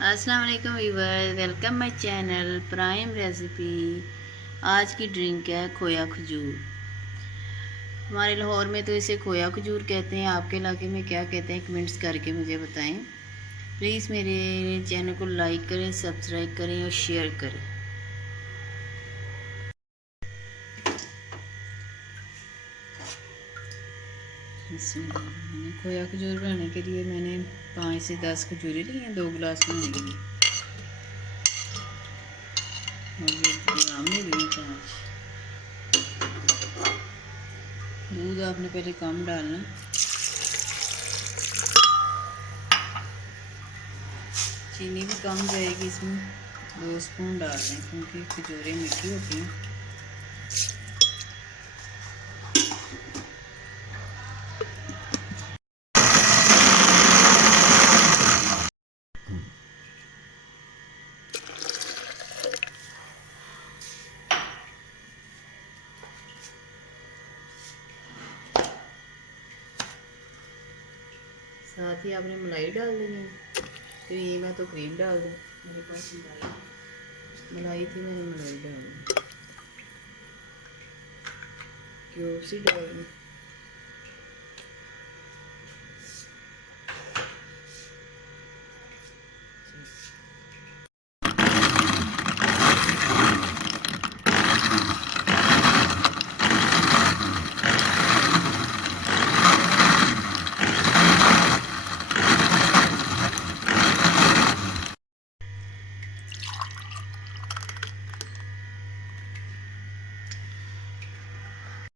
अस्सलाम वालेकुम viewers, welcome my channel prime recipe. आज की ड्रिंक है खोया खजूर। हमारे लाहौर में तो इसे खोया खजूर कहते हैं। आपके इलाके में क्या कहते हैं कमेंट्स करके मुझे बताएं। प्लीज़ मेरे चैनल को लाइक करें, सब्सक्राइब करें और शेयर करें। इसमें खोया खजूर बनाने के लिए मैंने 5 से 10 खजूरें ली हैं, 2 गिलास बनाने के लिए। और ये ग्राम में लिए 5। दूध आपने पहले कम डालना, चीनी भी कम जाएगी इसमें। 2 स्पून डाल दें क्योंकि खजूरें मीठी होती हैं। साथ ही आपने मलाई डाल देनी है। तो ये मैं तो क्रीम डाल दूँ, मेरे पास मलाई थी, मैंने मलाई डाल दी। क्यूब्स ही डाल दूँ।